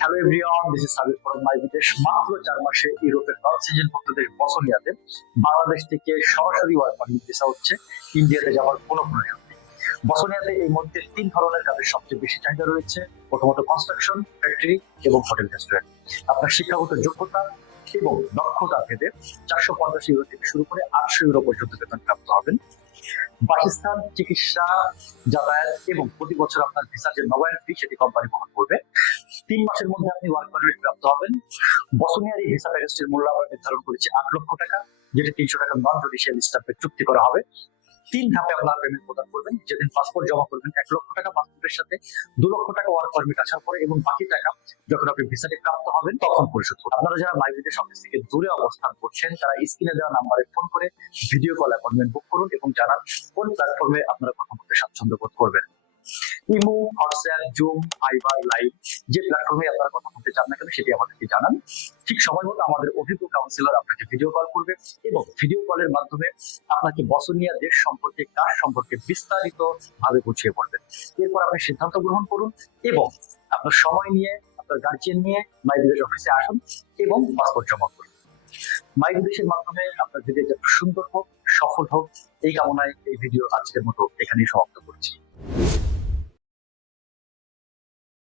Hello everyone this is from my বিদেশ মাত্র চার মাসে ইউরোপের সিজন বসনিয়াতে। বাংলাদেশ থেকে সরাসরি ওয়ার্ক পারমিট ভিসা হচ্ছে। ইন্ডিয়াতে যাওয়ার কোনো প্রয়োজন বসনিয়াতে এই মধ্যে তিন ধরনের কাজের সবচেয়ে বেশি চাহিদা রয়েছে। প্রথমত কনস্ট্রাকশন ফ্যাক্টরি এবং হোটেল রেস্টুরেন্ট আপনার শিক্ষাগত যোগ্যতা এবং দক্ষতা ভেদে চারশো পঞ্চাশ ইউরো থেকে শুরু করে আটশো ইউরো পর্যন্ত বেতন প্রাপ্ত হবেন। বাসস্থান চিকিৎসা যাতায়াত এবং প্রতি বছর আপনার ভিসা যে নবায়ন ফি সেটি কোম্পানি বহন করবে। তিন মাসের মধ্যে আপনি ওয়ার্ক পারমিট প্রাপ্ত হবেন। বসনিয়ার এই ভিসা প্যাকেজটির মূল্য আমরা নির্ধারণ করেছে আট লক্ষ টাকা, যেটি তিনশো টাকা নন জুডিশিয়াল স্টাফে চুক্তি করা হবে। তিন ধাপে আপনার পেমেন্ট প্রদান করবেন। যেদিন পাসপোর্ট জমা করবেন, এক লক্ষ টাকা পাসপোর্টের সাথে দু লক্ষ টাকা ওয়ার্ক পারমিট আসার পরে এবং বাকি টাকা যখন আপনি ভিসাটি প্রাপ্ত হবেন, তখন পরিশোধ করবেন। আপনারা যারা মাই বিদেশ অফিস থেকে দূরে অবস্থান করছেন, তারা স্ক্রিনে দেওয়া নাম্বারে ফোন করে ভিডিও কল অ্যাপয়েন্টমেন্ট বুক করুন এবং জানান কোন প্ল্যাটফর্মে আপনারা কথা বলতে স্বাচ্ছন্দ্য বোধ করবেন। Imo, WhatsApp, Zoom, Viber, live যে প্ল্যাটফর্মে আপনারা কথা বলতে চান না কেন সেটি আমাদেরকে জানান। ঠিক সময় মতো আমাদের অভিজ্ঞ কাউন্সিলর আপনাকে ভিডিও কল করবে এবং ভিডিও কলের মাধ্যমে আপনাকে বসনিয়া দেশ সম্পর্কে কাজ সম্পর্কে বিস্তারিত ভাবে বুঝিয়ে বলবেন। এরপর আপনি সিদ্ধান্ত গ্রহণ করুন এবং আপনার সময় নিয়ে, আপনার গার্জিয়ান নিয়ে মাই বিদেশ অফিসে আসুন এবং পাসপোর্ট জমা করুন। মাই মাধ্যমে আপনার বিদেশ যাত্রা সুন্দর হোক, সফল হোক, এই কামনায় এই ভিডিও আজকের মতো এখানেই সমাপ্ত করছি।